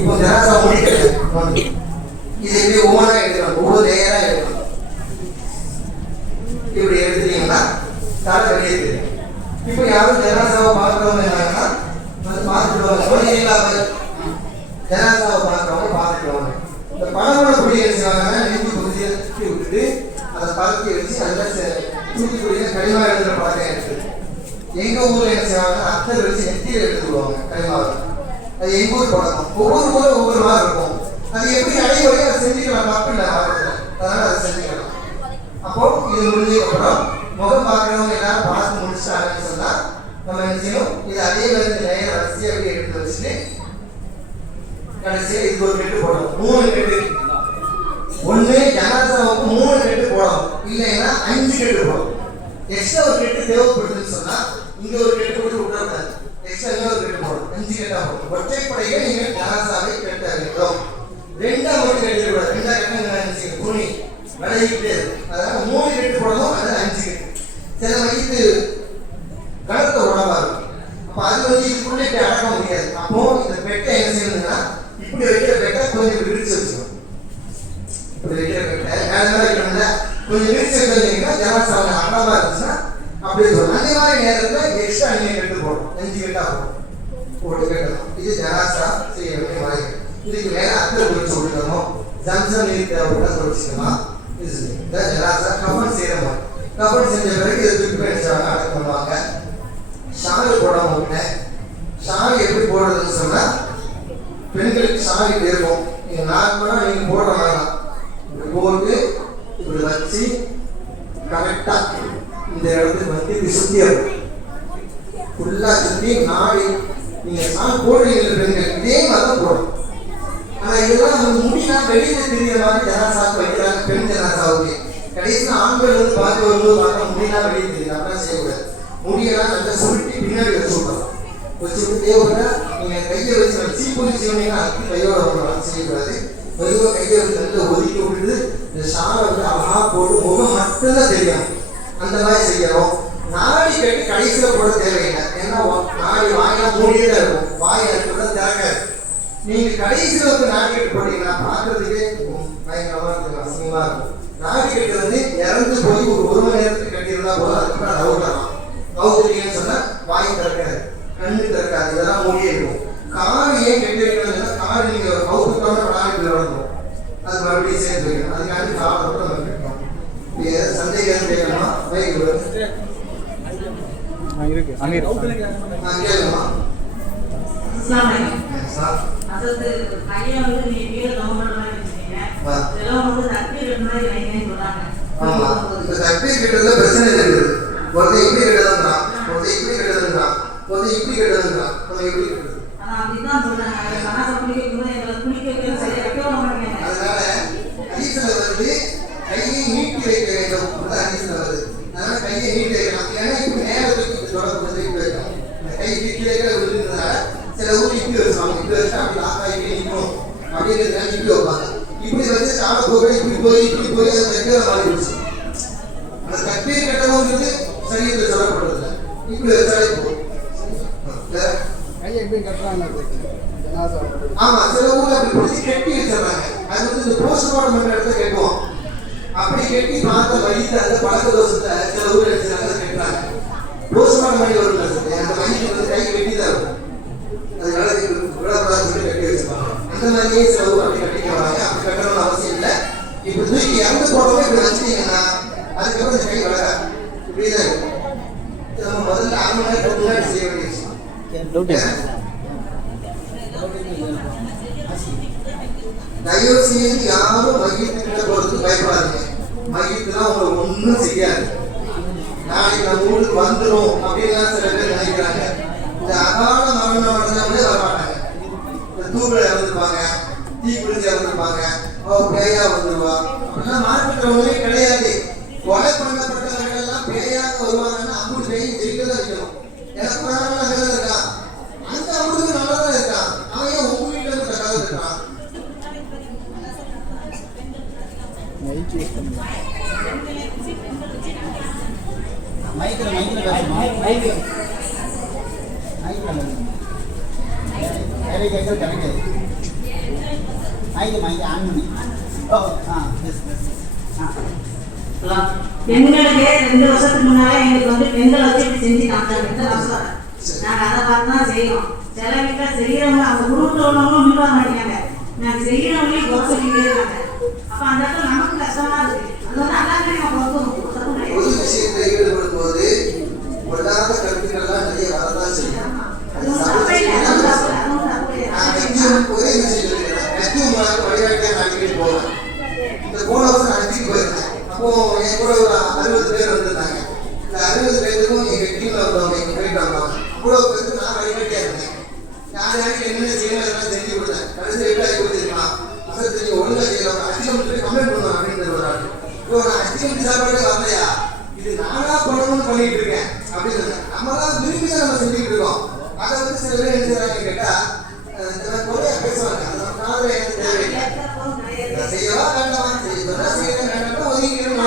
இப்போ ஜனாசா முடிக்கிறது இது எப்படி ஒவ்வொன்றா எடுக்கணும், ஒவ்வொரு லேயரா எடுக்கணும். இப்படி எடுத்துட்டீங்கன்னா தலை வெளியே தெரியும். இப்போ யாரும் ஜனாசாவை பார்க்குறவங்க என்னன்னா வந்து பார்த்துட்டு ஜனாசாவை பார்க்குறவங்க பார்த்துக்குவாங்க. இந்த பழமொழி பொடி என்ன செய்வாங்கன்னா நெஞ்சு பகுதியை சுற்றி விட்டுட்டு அதை பறக்கி வச்சு அதில் தூத்துக்குடியில கனிமா எழுதுற பழக்கம் இருக்குது. எங்க ஊர்ல என்ன செய்வாங்கன்னா அத்தர் வச்சு நெத்தியில் எடுத்துக்குவாங்க கனிமாவை. அது எங்க ஊர் பழக்கம். ஒவ்வொரு ஊரும் ஒவ்வொரு மாதிரி இருக்கும். அது எப்படி நடைமுறையை அதை செஞ்சுக்கலாம், தப்பு இல்லை ஆரம்பத்தில். அதனால அதை செஞ்சுக்கலாம். அப்போ இது முடிஞ்சதுக்கப்புறம் முகம் பார்க்குறவங்க எல்லாரும் பார்த்து முடிச்சிட்டாங்கன்னு சொன்னா நம்ம என்ன செய்யணும், இது அதே மாதிரி நேரம் வரிசையாக அப்படியே எடுத்து வச்சுட்டு கடைசியாக இதுக்கு ஒரு கெட்டு போடணும். 3 கெட்டு. ஒன்று ஜனாசாவுக்கு 3 கெட்டு போடணும், இல்லைன்னா 5 கெட்டு போடணும். எக்ஸ்ட்ரா ஒரு கெட்டு தேவைப்படுதுன்னு சொன்னா இங்க ஒரு கெட்டு போட்டு விடக்கூடாது. எக்ஸ்ட்ரா இன்னொரு கெட்டு போடணும். 5 கெட்டா போடணும். ஒற்றைப்படையே நீங்க ஜனாசாவை கெட்ட வேண்டும். 2ஆ மட்டும் கெட்டிடக்கூடாது. 2ஆ கெட்ட துணி விளையிட்டே இருக்கு. அதனால 3 கெட்டு போடணும், அது 5 கெட்டு. சில வயது கணத்தை உடம்பா இருக்கும். அப்ப அது வந்து இதுக்குள்ளே அடக்க முடியாது. அப்போ இந்த பெட்டை என்ன செய்யணும்னா இப்படி வைக்கிற பெட்டை கொஞ்சம் விரிச்சு வச்சுக்கணும். இப்படி வைக்கிற பெட்டை மேல வைக்கணும்ல, கொஞ்சம் விரிச்சு வச்சிருந்தீங்கன்னா ஜனாசாவில் அகலமா இருந்துச்சுன்னா அப்படியே சொல்லணும். அந்த மாதிரி நேரத்தில் எக்ஸ்ட்ரா நீங்க கெட்டு போடணும். 5 கெட்டா போட்டு கட்டணும். இது ஜனாசா செய்ய வேண்டிய முறை. இதுக்கு மேல அத்தரை குறிச்சு விட்டுக்கணும். ஜம்சம் நீர் தேவைப்பட்டா சொல்லிச்சுக்கலாம். இது ஜனாசா கபன் செய்யற மாதிரி. கபன் செஞ்ச பிறகு இதை தூக்கி போயிடுச்சாங்க அடக்கம் பண்ணுவாங்க. ஷாலு போட மாட்டேன். ஷாலு எப்படி போடுறதுன்னு சொன்னா பெண்களுக்கு ஷாலு இருக்கும். நீங்க நார்மலா நீங்க போடுற மாதிரி தான். இப்படி போட்டு இப்படி வச்சு கரெக்டா இந்த இடத்துக்கு வந்து இப்படி சுத்தி இருக்கும். ஃபுல்லா சுத்தி நாடி நீங்க ஷால் போடுறீங்க பெண்கள் இதே மாதிரி தான் போடணும். ஆனா இதெல்லாம் வந்து முடினா வெளியில தெரியற மாதிரி ஜனாசாவுக்கு வைக்கிறாங்க. பெண் ஜனாசாவுக்கு கடைசியில் ஆண்கள் வந்து பார்த்து வரும்போது பார்த்தா முடினா வெளியே தெரியுது. அப்படிலாம் செய்யக்கூடாது. முடியெல்லாம் நல்லா சுருட்டி பின்னாடி வச்சு விடணும். வச்சுட்டு தேவைன்னா நீங்க கையை வச்சு சீப்பொலி செய்வீங்கன்னா அதுக்கு கையோட வரணும், செய்யக்கூடாது. மெதுவாக கையை வச்சு நல்லா ஒதுக்கி விட்டுட்டு இந்த ஷாலை வந்து அழகா போட்டு முகம் மட்டும்தான் தெரியும். அந்த மாதிரி செய்யணும். நாடி கட்டி கடைசியில் போட தேவையில்லை. ஏன்னா நாடி வாயெல்லாம் மூடியே தான் இருக்கும். வாயை கூட திறக்காது. நீங்க கடைசியில் வந்து நாடி கட்டு போட்டீங்கன்னா பார்க்கறதுக்கே பயங்கரமா இருக்கும், அசிங்கமா இருக்கும். நாடி கட்டு வந்து இறந்து போய் ஒரு மணி நேரத்துக்கு கட்டியிருந்தா போதும். அதுக்கப்புறம் நவுடலாம். நவுத்துட்டீங்கன்னு சொன்னா வாய் திறக்காது, கண்ணு திறக்காது, இதெல்லாம் மூடியே இருக்கும். காடு ஏன் கெட்டு வைக்கணும்னா காடு நீங்க நவுத்துட்டோம்னா நாளைக்கு வளர்ந்துடும். அது மறுபடியும் சேர்ந்து வைக்கணும். அதுக்காண்டி காலை கூட நம்ம கட்டணும். சந்தேகம் கேட்கணுமா? வைக்க இருக்கு அங்கே கேளுமா. அதாவது கையை வந்து நீ கீழே கவர்மெண்ட் மாதிரி வச்சுக்கீங்க. இதெல்லாம் வந்து தக்பீர் மாதிரி வைங்கன்னு சொல்றாங்க. ஆமா, இந்த தக்பீர் கிட்டதுல பிரச்சனை இருக்குது. ஒருத்தன் இப்படி கிட்டதுன்னா, ஒருத்தன் இப்படி கிட்டதுன்னா, ஒருத்தன் இப்படி கிட்டதுன்னா, ஒருத்தன் இப்படி கிட்டது. ஆனா அப்படிதான் சொல்றாங்க. மனசை குளிக்க எங்களை குளிக்க வைக்க சரியா வைக்க மாட்டேங்க. அதனால ஹதீஸ்ல வந்து கையை நீட்டி வைக்க வேண்டும். ஹதீஸ்ல வருது. அதனால கையை நீட்டி வைக்கலாம். ஏன்னா இப்ப நேரத்துக்கு தொடர்பு இப்படி வைக்கணும். இந்த கை நீட்டி வைக்கிற விழுந்ததுனால சில ஊர் இப்படி வச்சுவாங்க. இப்படி வச்சு அப்படி லாக்கா இப்படி நிற்கும் அப்படிங்கிறதுனால இப்படி வைப்பாங்க. இப்படி வச்சு சாட போக இப்படி போய் அதை தைக்கிற மாதிரி இருந்துச்சு. அந்த தக்பீர் கட்டணுங்கிறது சரீரத்தில் சொல்லப்படுறதில்ல. இப்படி வச்சாலே போகும். ஆமா, சில ஊர்ல அப்படி பிடிச்சி கட்டி வச்சிடறாங்க. அது வந்து இந்த போஸ்ட்மார்டம் பண்ற இடத்துல கட்டுவோம். அப்படி கட்டி பார்த்த வயிற்று அந்த பழக்க தோஷத்தை சில ஊர்ல கட்டுறாங்க. போஸ்ட்மார்டம் பண்ணி வரும்ல அந்த வயிற்று வந்து கை கட்டி தான் இருக்கும். அதனால விழாப்படாது கட்டி வச்சிருப்பாங்க. அந்த மாதிரியே சில ஊர் அப்படி கட்டிக்க வராங்க. அப்படி கட்டணும்னு அவசியம் இல்லை. இப்ப தூக்கி இறந்து போடவே இப்படி வச்சுட்டீங்கன்னா அதுக்கப்புறம் இந்த கை வளராது. இப்படிதான் இருக்கும். நம்ம முதல்ல 1/2 மணி நேரத்துக்கு முன்னாடி செய்ய வேண்டிய விஷயம். தயவு செய்து யாரும் மையத்துக்கிட்ட போறதுக்கு பயப்படாதீங்க. மையத்துலாம் உங்களுக்கு ஒன்றும் செய்யாது. நாளைக்கு நம்ம ஊருக்கு வந்துடும் அப்படின்லாம் சில பேர் நினைக்கிறாங்க. இந்த அகால மரணம் அடைஞ்சவங்களே வரமாட்டாங்க. இந்த தூக்கில் இறந்துருப்பாங்க, தீ பிடிச்சி இறந்துருப்பாங்க, பேயா வந்துருவா அப்படிலாம் மாற்றிக்கிறவங்களே கிடையாது. கொலை பண்ணப்பட்டவர்கள் எல்லாம் பேயாக வருவாங்கன்னா அப்படி பேய் ஜெயிக்கதான் வைக்கணும். எனக்கு அங்கதான் இருக்கான், அந்த அவங்களுக்கு நல்லாதான் இருக்கான். அவன் ஏன் உங்க வீட்டுல இருந்து கதை இருக்கான்? மைக்கில் மைக்கு ஆன் பண்ணி. ஓ பெண்களுக்கு 2 வருஷத்துக்கு முன்னாலே எங்களுக்கு வந்து பெண்கள் வச்சு இப்படி செஞ்சு காமிச்சாங்க. இந்த வருஷம் நாங்கள் அதை பார்த்து தான் செய்யறோம். சில வீட்டில் செய்யறவங்க அவங்க குடும்பத்தில் உள்ளவங்களும் முன் வர மாட்டேங்காங்க. நாங்கள் செய்யறவங்களையும் குறை சொல்லிக்கிட்டே இருக்காங்க. அப்போ அந்த இடத்துல நமக்கு கஷ்டமா இருக்கு. அது வந்து அல்லாமே நம்ம பொறுத்து ஒரு விஷயத்தை ஈடுபடும் போது பொருளாதார கருத்துக்கள்லாம் நிறைய வரதான் செய்யும். ஒரே விஷயம் வழிகாட்டியாக நான் போவேன். இந்த போன வருஷம் நான் அஞ்சுக்கு போயிருந்தேன். அப்போ என் கூட ஒரு 60 பேர் வந்திருந்தாங்க. இந்த 60 பேருக்கும் எங்க டீம்ல வந்தவங்க எங்க போயிட்டு வந்தவங்க அவ்வளவு பேருக்கு நான் வழிகாட்டியா இருந்தேன். யாருக்கு என்னென்ன செய்யணும் அதெல்லாம் செஞ்சு கொடுத்தேன். கடைசி எப்படி கொடுத்துருக்கலாம் அசல் தெரியும் ஒழுங்கா செய்யலாம் அதிகம் கம்ப்ளைண்ட் பண்ணுவேன் அப்படின்னு ஒரு ஆள். இப்போ நான் அதிகம் சாப்பாடு வரலையா இது நானா பண்ணணும்னு பண்ணிட்டு இருக்கேன் அப்படின்னு நம்மளாம் விரும்பிதான் நம்ம செஞ்சுக்கிட்டு இருக்கோம். அதை வந்து சில பேர் என்ன செய்யறாங்க கேட்டா குறையா பேசுவாங்க. அந்த காதல எனக்கு தேவையில்லை செய்யவா வேண்டாமா செய்யறேன் வேண்டாம் ஒதுங்கிடும்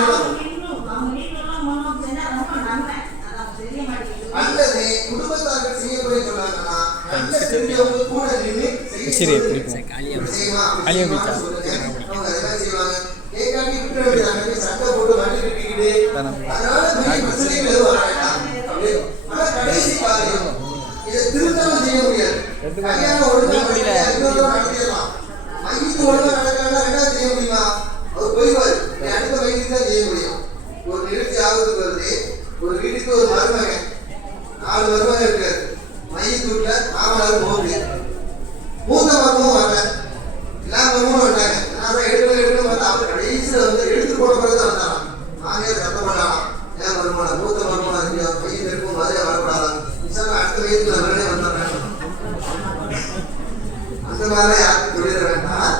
அல்லது குடும்பத்தார்கள் செய்யக்கூடிய சொன்னாங்கன்னா நல்ல செஞ்சவங்க கூட நின்று சண்டை போட்டு வண்டி கட்டிக்கிட்டு அதனால பிரச்சனைகள் எதுவும் வர வேண்டாம். ஆனா கடைசி காரியம் இதை திருத்தம் செய்ய முடியாது. கல்யாணம் ஒழுங்கா நடத்திடலாம். மையத்து ஒழுங்கா நடக்கிறாங்க ரெண்டாவது செய்ய முடியுமா? அவர் போய்வாரு அடுத்த மையத்துக்கு தான் செய்ய முடியும். ஒரு நிகழ்ச்சி ஆகுறதுக்கு வருது. ஒரு வீட்டுக்கு ஒரு மருமகன் 4 மருமகன் இருக்காரு. மையத்து வீட்டுல மாமனார் போகுது. மூத்த மருமகம் வரல. எல்லா மருமகளும் வந்தாங்க. நான் எடுக்கணும் பார்த்தா அவர் கடைசியில் வந்து எடுத்து போன பிறகு தான் வந்தாங்க. நானே சத்தம் பண்ணலாம் ஏன் மருமகன் மூத்த மருமகன் மையத்து இருக்கும் மாதிரியே வரக்கூடாதான் அடுத்த வயதுல அவர்களே வந்துடுறாங்க. அந்த மாதிரி யாருக்கு சொல்லிட வேண்டாம்.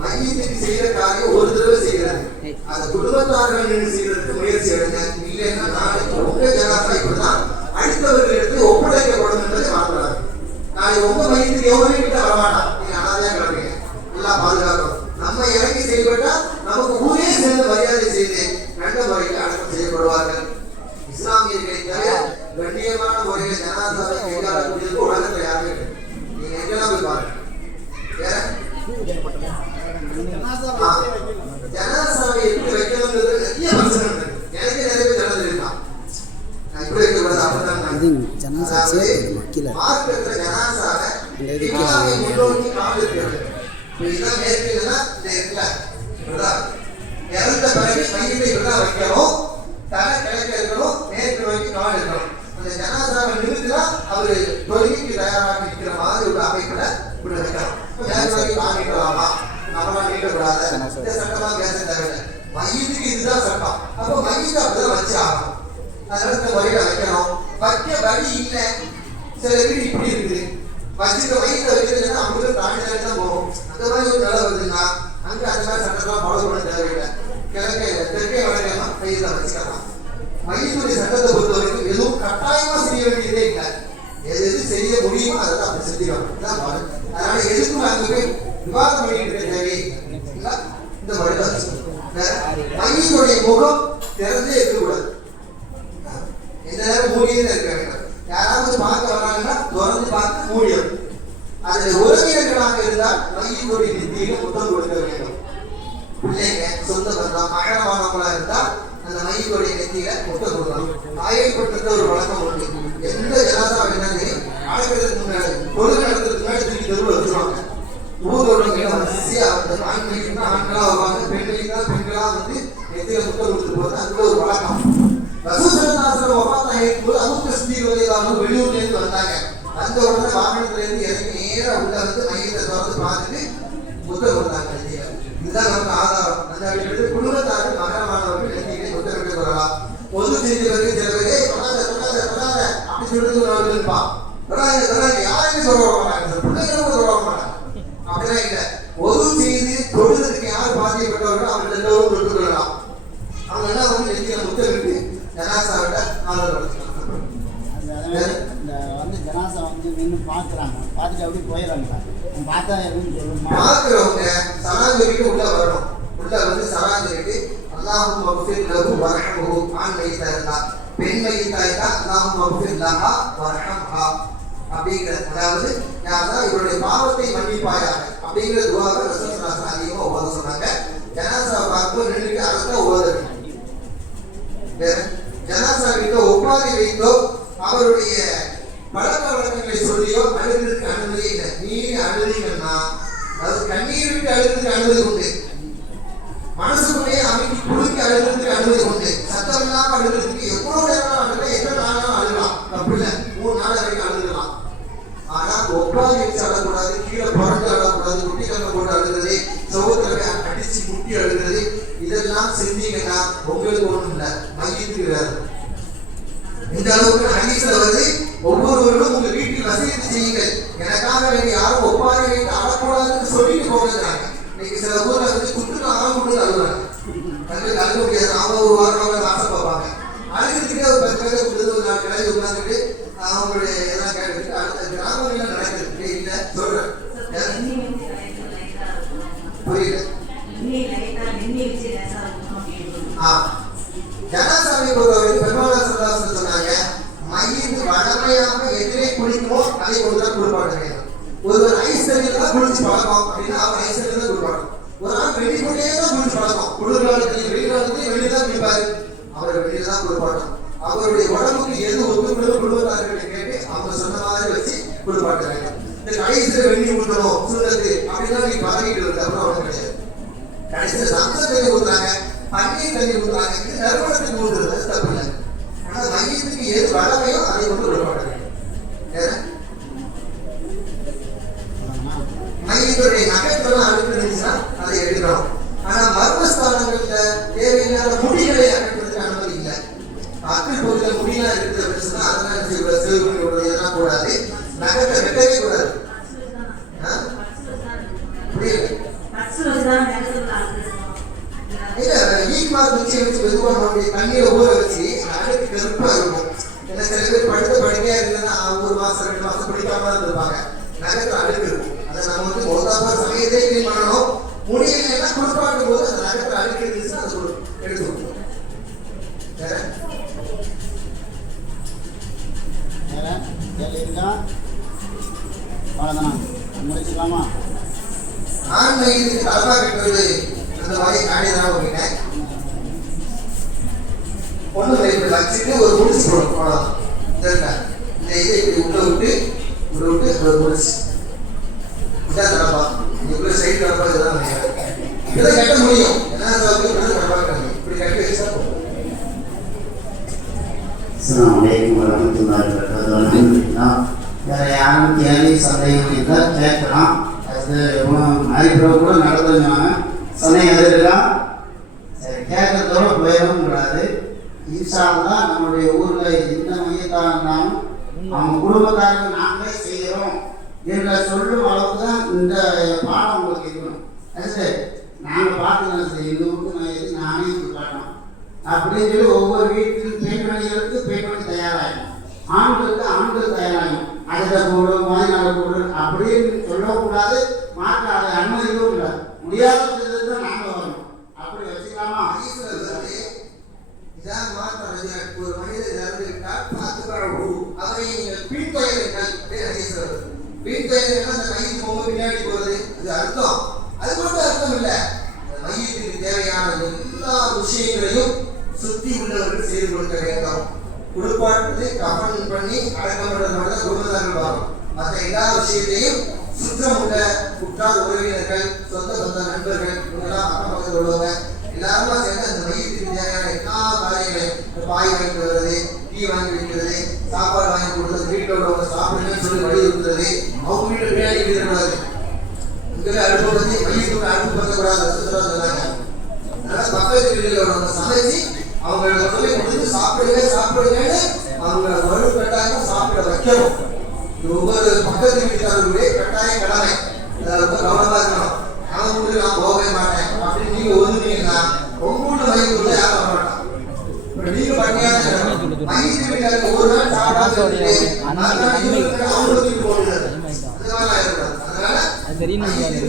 மையத்துக்கு செய்யற காரியம் ஒரு தடவை செய்யறது. அந்த குடும்பத்தார்கள் செய்யறதுக்கு முயற்சி எடுங்க. இல்லைன்னா நாளைக்கு உங்க ஜனாதா இப்படிதான் அடுத்தவர்களுக்கு ஒப்படைக்கப்படும் என்பதை மறந்துடாது. நாளைக்கு உங்க மையத்துக்கு எவ்வளவு கிட்ட வரமாட்டான். நீங்க அனாதையா கிடப்பீங்க. எல்லாம் பாதுகாக்கும். நம்ம இறங்கி செயல்பட்டா நமக்கு ஊரே சேர்ந்து மரியாதை செய்து நல்ல முறையில் அடக்கம் செய்யப்படுவார்கள். இஸ்லாமியர்களை தவிர கண்ணியமான முறையில் ஜனாதாவை கையாளக்கூடியது உலகத்தில் யாருமே இல்லை. நீங்க எங்கெல்லாம் போய் பாருங்க. ஜனாதாவை எப்படி வைக்கணுங்கிறது நிறைய பிரச்சனை இருக்கு. எனக்கு நிறைய பேர் ஜனாதா இருக்கான். நான் இப்படி வைக்கக்கூடாது அப்படிதான் மார்க்கெட்ல ஜனாதாவை முன்னோக்கி கால் இருக்கிறது. இதுதான் மேற்குன்னா இந்த இருக்குல்ல இறந்த பிறகு மையத்தை இப்படிதான் வைக்கணும். தலை கிழக்க இருக்கணும். மேற்கு நோக்கி கால் இருக்கணும். அந்த ஜனாதாவை நிறுத்தினா அவரு தொழுகைக்கு தயாராக இருக்கிற மாதிரி ஒரு அமைப்புல இப்படி வைக்கணும். மேற்கு நோக்கி கால் நீட்டலாமா நம்மளாம் நீட்டக்கூடாது. இந்த சட்டம்லாம் பேச தேவையில்லை. மையத்துக்கு இதுதான் சட்டம். அப்போ மையத்தை அப்படிதான் வச்சு ஆகணும். அதனால இந்த முறையில வைக்கணும். வைக்க வழி இல்லை. சில வீடு இப்படி இருக்குது. வச்சுக்க மையத்தை வைக்கிறதுன்னா அவங்களுக்கு தாண்டி தான் போகும். அந்த மாதிரி ஒரு நிலை வருதுன்னா அங்க அந்த மாதிரி சட்டத்தெல்லாம் ஃபாலோ பண்ண தேவையில்லை. கிழக்கே தெற்கே வழங்கலாம் மையத்தை வச்சுக்கலாம். மையத்துடைய சட்டத்தை பொறுத்த வரைக்கும் எதுவும் கட்டாயமா செய்ய வேண்டியதே இல்லை. எது எது செய்ய முடியுமோ அதை தான் அப்படி செஞ்சுக்கலாம். அதனால எதுக்கும் அங்க போய் விவாதம் பண்ணிட்டு இருக்க தேவை இந்த முறையில மையத்துடைய முகம் திறந்தே இருக்கக்கூடாது. எந்த நேரம் மூடியே இருக்க வேண்டும். யாராவது பார்க்க வராங்கன்னா தொடர்ந்து பார்த்து மூடியும். அது உறவினர்களாக இருந்தால் மையத்துடைய நெத்தியில முத்தம் கொடுக்க வேண்டும். பிள்ளைங்க சொந்த பந்தம் மகரமானவங்களா இருந்தால் அந்த மையத்துடைய நெத்தியில முத்தம் கொடுக்கணும். ஆயப்பட்ட ஒரு வழக்கம் உண்டு. எந்த ஜனாதா என்னன்னு அழைக்கிறதுக்கு முன்னாடி தொழில் நடத்துறதுக்கு முன்னாடி தூக்கி தெருவில் வச்சுருவாங்க. ஊரோட வரிசையா அந்த ஆண்களுக்கு ஆண்களா வருவாங்க. பெண்களுக்கு பெண்களா வந்து நெத்தியில முத்தம் கொடுத்து போறது அதுல ஒரு வழக்கம். வெளியூர்ல இருந்து வந்தாங்க. அந்த உடனே வாகனத்துல இருந்து இறங்கி நேரா உள்ள வந்து மையத்தை திறந்து பார்த்துட்டு முத்தம் கொடுத்தாங்க. இதுதான் நமக்கு ஆதாரம். அந்த அடிப்படையில் குடும்பத்தார்கள் மகரமானவர்கள் நெத்தியிலே முத்தமிட்டு கொள்ளலாம். பொது செய்திகளுக்கு சில பேர் அப்படி சொல்றது ஒரு ஆள் இருப்பான். யாருமே சொல்ல மாட்டாங்க. பிள்ளைகளும் சொல்ல மாட்டாங்க. அப்படிலாம் இல்லை. பொது செய்தி தொழுதுக்கு யார் பாதிக்கப்பட்டவர்கள் அவங்க எல்லோரும் தொட்டு கொள்ளலாம். அவங்க எல்லாம் வந்து நெத்தியில முத்தமிட்டு ஜனாசாவிட்ட ஆதரவு ஜனாசா வந்து நின்று பார்க்குறாங்க. பார்த்துட்டு அப்படியே போயிடறாங்க. பார்த்தா எதுவும் சொல்லுமா பார்க்குறவங்க சராஜரிக்கு உள்ள வரணும். உள்ள வந்து சராஜரிக்கு அல்லாஹும் மக்ஃபிர் லஹு வர்ஹம்ஹு ஆண் மையத்தா இருந்தா பெண் மையத்தா இருந்தா அல்லாஹும் மக்ஃபிர் லஹா வர்ஹம்ஹா அப்படிங்கிற அதாவது யாரா இவருடைய பாவத்தை மன்னிப்பாயாக அப்படிங்கிற துஆவை ரசூலுல்லாஹி அழுதீங்கன்னா, அதாவது கண்ணீர் விட்டு அழுதுக்கு அழுவது உண்டு, மனசுக்குள்ளேயே அமைக்கி குறுக்கி அழுதுக்கு அழுவது உண்டு, சத்தம் இல்லாம அழுதுக்கு எவ்வளவு நேரம் அழுகலாம், எத்தனை நாளும் அழுகலாம், தப்பு இல்லை, 3 நாள் வரைக்கும் அழுகலாம். ஆனா ஒப்பாரி வச்சு அழக்கூடாது, கீழே புரண்டு அழக்கூடாது, குட்டி கண்ணை போட்டு அழுகிறது, சோகத்துல அடிச்சு முட்டி அழுகிறது, இதெல்லாம் செஞ்சீங்கன்னா உங்களுக்கு ஒண்ணும் இல்லை, மையத்துக்கு வேறு. இந்த அளவுக்கு ஹதீஸ்ல வருது, ஒவ்வொருவரும் உங்க வீட்டில் வசதி செய்யுங்கள், எனக்காக வேண்டிய யாரும் ஒப்பாரி வைத்து அழக்கூடாதுன்னு சொல்லிட்டு போகிறாங்க. இன்னைக்கு சில ஊர்ல வந்து குட்டுக்கு ஆள் கொடுத்து அழுகுறாங்க, தங்களுக்கு அழுக முடியாது, அவங்க ஒரு வாரம் வாசம் பார்ப்பாங்க, அழுகிறதுக்கே ஒரு 10 பேரை கொடுத்து ஒரு 4 கிளம்பி உட்காந்துட்டு அவங்களுடைய எல்லாம் கேட்டுட்டு அடுத்த கிராமங்கள்ல நடக்குது. இல்ல சொல்றேன், புரியல. ஜனாசாவை பொறுத்தவரைக்கும் பெருமாள் சல்லாஹ் சொன்னாங்க, மையத்து வழமையாக எதிரே குளிக்குமோ அதை கொண்டுதான் குளிப்பாட்ட வேண்டும். ஒருவர் ஐஸ் தண்ணியில் தான் குளிச்சு பழக்கம் அப்படின்னா அவர் ஐஸ் தண்ணியில் தான் குளிப்பாடும். ஒரு ஆள் வெளிக்கொண்டே தான் குளிச்சு பழக்கம், குளிர் காலத்திலையும் வெயில் காலத்திலையும் வெளியே தான் குளிப்பாரு, அவர் வெளியில தான் குளிப்பாட்டும். அவருடைய உடம்புக்கு எது ஒத்துக்கணும் குடும்பத்தார்களை கேட்டு அவங்க சொன்ன மாதிரி வச்சு குளிப்பாட்டுறாங்க. இந்த கடைசியில வெண்ணி ஊற்றணும் சுண்ணத்து அப்படின்னா நீ பதவிட்டு வருது, அப்புறம் அவங்க கிடையாது. கடைசியில சம்ச தண்ணி ஊற்றுறாங்க, பன்னீர் தண்ணி ஊற்றுறாங்க, இது நறுமணத்துக்கு ஊற்றுறது தப்பு இல்லை. ஆனா மையத்துக்கு எது வளமையோ அதை கொண்டு குளிப்பாட்டுறாங்க. மையத்துடைய நகைத்தெல்லாம் அழுக்கு இருந்துச்சுன்னா அதை எடுக்கணும். ஆனா மர்மஸ்தானங்கள்ல தேவையில்லாத முடிகளை அகற்றுறதுக்கு அனுமதி இல்லை. அக்கில் பகுதியில முடியெல்லாம் இருக்கிற பிரச்சனை, அதெல்லாம் சிவப்பு இதெல்லாம் கூடாது, நகத்தை வெட்டவே கூடாது. புரியல இல்ல, ஈக்மார் வச்சு மெதுவா நம்மளுடைய தண்ணியில ஊற வச்சு அழுக்கு கருப்பா இருக்கும். ஏன்னா சில பேர் படுத்த படுக்கையா இருந்ததுன்னா 1 மாசம் 2 மாசம் பிடிக்காம இருந்திருப்பாங்க, நகத்துல அழுக்கு இருக்கும். அதை நம்ம வந்து மொத்தமா சமயத்தை கிளீன் பண்ணணும். முடியலாம் குளிப்பாட்டும் போது அந்த நகத்துல அழுக்கு இருந்துச்சுன்னா அதை எடுத்து விட்டுரும். வேற முடிச்சுக்கலாமா? ஆண் மையத்துக்கு தலப்பா கட்டுறது அந்த மாதிரி காணிதான் போயிட்டேன். பொண்ணு மையத்தில் வச்சுட்டு ஒரு முடிச்சு போடணும். இந்த இதை இப்படி உள்ள விட்டு ஒரு முடிச்சு இதான் தலப்பா, இப்படி சைடு தலப்பா இதுதான் இப்படிதான் கட்ட முடியும். என்ன தலப்பா கட்ட முடியும், இப்படி கட்டி வச்சா போதும். அஸ்ஸலாமு வரஹ்மத்துல்லாஹி வபரகாத்துஹு. வேற யாரும் கேள்வி சந்தேகம் இருந்தால் கேட்கலாம். அது அறிவுரை கூட நடந்துருந்தாங்க, சந்தேகம் எது இருக்கா? சரி, கேட்கறதோட போயிடவும் கூடாது. இன்ஷா அல்லாஹ் நம்மளுடைய ஊரில் எந்த மையத்தாக இருந்தாலும் அவங்க குடும்பத்தாருக்கு நாங்களே செய்கிறோம் என்ற சொல்லும் அளவுக்கு தான் இந்த பாடம் உங்களுக்கு இருக்கணும். அது நாங்கள் பார்த்துக்கலாம், சரி இந்த ஊருக்கு நான் எது நானே காட்டணும் அப்படின்னு சொல்லி ஒவ்வொரு வீட்டிலும் பெண்மணிகளுக்கு பெண்மணி தயாராகும், ஆண்களுக்கு ஆண்கள் தயாராகும். அடுத்த கூடு மதிநாள் கூடு அப்படின்னு சொல்லக்கூடாது, மாற்ற அதை அனுமதிக்கவும் இல்லை. முடியாத பட்சத்துக்கு தான் நாங்கள் வரணும். அப்படி வச்சுக்கலாமா? இதான் மாற்றம். ஒரு மனிதர் இறந்துவிட்டால் அவரை நீங்கள் பின்தொயர்கள் பின்தொயர்கள் அந்த மையத்துக்கு போக பின்னாடி போறது அது அர்த்தம். அது மட்டும் அர்த்தம் இல்லை, மையத்துக்கு தேவையான எல்லா விஷயங்களையும் சுத்தி உள்ளவர்கள் செய்து கொடுக்க வேண்டும். குளிப்பாட்டு கஃன் பண்ணி அடக்கம் பண்ணுறதோட குடும்பத்தார்கள் வரும். மற்ற எல்லா விஷயத்தையும் சுற்றம் உள்ள உற்றார் உறவினர்கள், சொந்த சொந்த நண்பர்கள், இவங்கெல்லாம் அக்கம் பக்கத்தில் உள்ளவங்க எல்லாருமா சேர்ந்து அந்த மையத்துக்கு தேவையான எல்லா காரியங்களையும் பாய் வாங்கிட்டு வர்றது, டீ வாங்கி வைக்கிறது, சாப்பாடு வாங்கி கொடுக்குறது, வீட்டில் உள்ளவங்க சாப்பிடுங்கன்னு சொல்லி வலியுறுத்துறது, அவங்க வீட்டில் பின்னாடி விடக்கூடாது. இங்கே அடுப்பு பற்றி மையத்துக்கு அடுப்பு பண்ணக்கூடாது சொன்னாங்க. அதனால பக்கத்து வீட்டில் உள்ளவங்க சமைச்சு அவங்களோட சொல்லி முடிஞ்சு சாப்பிடுங்கன்னு அவங்க வலு கட்டாயம் சாப்பிட வைக்கணும். ஒவ்வொரு பக்கத்து வீட்டுக்காரர்களுடைய கட்டாயம் கடமை. ரொம்ப கவனமா இருக்கணும். அவன் வீட்டுக்கு நான் போகவே மாட்டேன் அப்படின்னு நீங்க ஒதுனீங்கன்னா உங்களோட மையத்துக்குள்ள யாரும் வர மாட்டான். நீங்க பண்ணியான மையத்து வீட்டுக்காரங்க ஒரு நாள் சாப்பிடாம அவங்களுக்கு போடுறது அந்த மாதிரி ஆயிடக்கூடாது. அதனால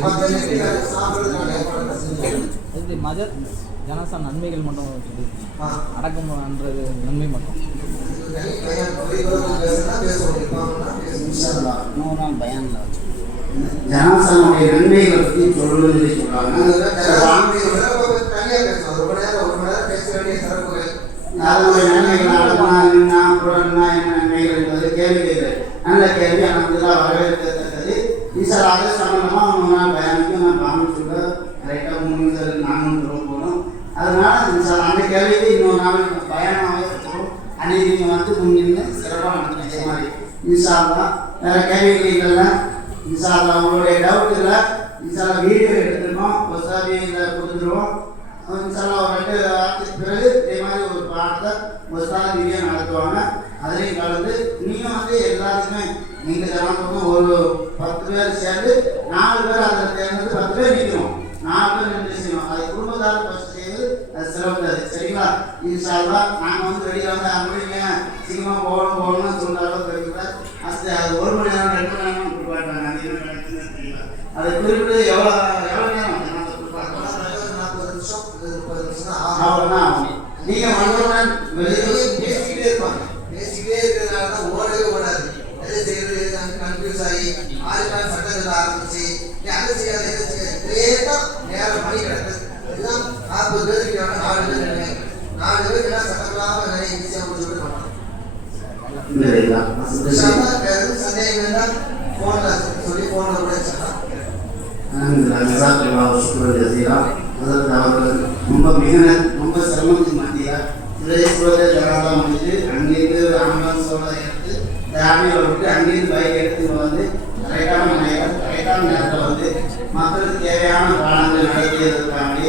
பக்கத்து வீட்டுக்காரங்க சாப்பிடுறதுனால மத ஜனசா நன்மைகள் மட்டும் அடக்கம்ன்றது நன்மை மட்டும் ஜனாசாவுடைய நன்மைகளை பற்றி சொல்லுன்னு சொல்றாங்க. அதனுடைய நன்மைகள் என்ன நன்மைகள் என்பது கேள்வி கேட்கிறேன். நல்ல கேள்வி, நமக்கு தான் வரவேற்கத்தக்கது. ஈசாலாக பண்ணலாமா அவங்க நான் பயணிக்கும் நான் பாம்பு சொல்ல கரெக்டாக 3 நிமிஷம் இருக்கு 4 நிமிஷம் போகணும். அதனால அந்த கேள்விக்கு இன்னொரு நாள் பயணமாகவே இருக்கும். அன்னைக்கு நீங்கள் வந்து முன்னின்று சிறப்பாக நடத்துகிற மாதிரி இன்ஷால்லா. வேறு கேள்விகள் இல்லைல்ல? இன்ஷால்லா உங்களுடைய டவுட் இல்லை. இன்ஷால்லா வீடியோ எடுத்துருக்கோம், ஒசாபியில் கொடுத்துருவோம். இன்ஷால்லா ஒரு 2 வாரத்துக்கு பிறகு இதே மாதிரி ஒரு பாடத்தை ஒசாதி வீடியோ நடத்துவாங்க. அதுலேயும் கலந்து நீங்கள் வந்து எல்லாத்துக்குமே நீங்கள் ஜனத்துக்கும் ஒரு 10 பேர் சேர்ந்து 4 பேர் அதில் தேர்ந்தது 10 பேர் நிற்கணும். 4 பேர் நின்று செய்யணும். அது குடும்பத்தால் ஃபஸ்ட் செய்து அது சிறந்தது. சரிங்களா? இன்ஷால்லா நாங்கள் வந்து வெளியில் வந்து அப்படிங்க சீக்கிரமாக போகணும்னு சொல்கிற அளவுக்கு வைக்கல. அது 1 மணி நேரம் 2 மணி நேரம் கொடுப்பாட்டாங்க. அது என்ன நடக்குதுன்னு தெரியல. அதை குறிப்பிட்டு எவ்வளோ நேரம் 40 நிமிஷம் 30 நிமிஷம் அவ்வளோதான் ஆகும். நீங்கள் வந்தவுடன் வெளியே பேசிக்கிட்டே இருப்பாங்க. பேசிக்கிட்டே இருக்கிறதுனால தான் ஓடவே ஓடாது. எதை செய்யறது கன்ஃபியூஸ் ஆகி ஆளுக்கான சட்டம் சொல்ல ஆரம்பிச்சு அதை செய்யாத எதை செய்யாது இதே தான் நேரம் மணி கிடக்குது. இதுதான் 40 பேருக்கு 4 பேர் நினைக்கிறேன். 4 பேருக்கு எல்லாம் சட்டமில்லாம நிறைய ஈஸியாக முடிச்சுட்டு மாட்டாங்க. சந்தேகம் இருந்தால் ஃபோனில் சொல்லி ஃபோனில் கூட சொல்லலாம். அவர்கள் ரொம்ப சிரமத்துக்கு மத்தியில் சுரேஸ்வரத்தை ஜனதா முடிச்சு அங்கேருந்து ராமநாத சோழ எடுத்து தாமியை விட்டு அங்கேருந்து பைக் எடுத்துட்டு வந்து கரெக்டான நேரத்தில் வந்து மக்களுக்கு தேவையான பாடங்கள் நடத்தியதற்காண்டி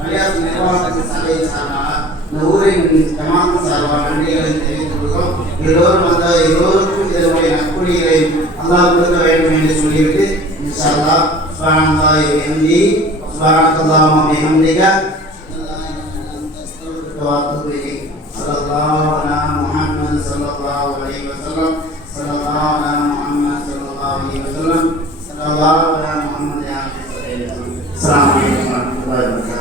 மரியாதை நிர்வாகத்தின் சபையின் சார்பாக இந்த ஊரின் ஜமாத்து சார்பாக நன்றிகளை தெரிவித்துக் கொள்கிறோம். எல்லோருக்கும் இதனுடைய நற்கூலிகளை அல்லாஹ் கொடுக்க வேண்டும் என்று சொல்லிவிட்டு இன்ஷா அல்லாஹ் சுப்ஹானல்லாஹி வ பிஹம்திஹி சுப்ஹானல்லாஹி வ பிஹம்திஹி ஸல்லல்லாஹு அலா முஹம்மது ஸல்லல்லாஹு அலைஹி வஸல்லம் ஸல்லல்லாஹு அலா முஹம்மது ஸல்லல்லாஹு அலைஹி வஸல்லம் ஸல்லல்லாஹு அலா முஹம்மது யா ரசூலல்லாஹ். அஸ்ஸலாமு அலைக்கும் வரஹ்மத்துல்லாஹி வபரகாத்துஹு.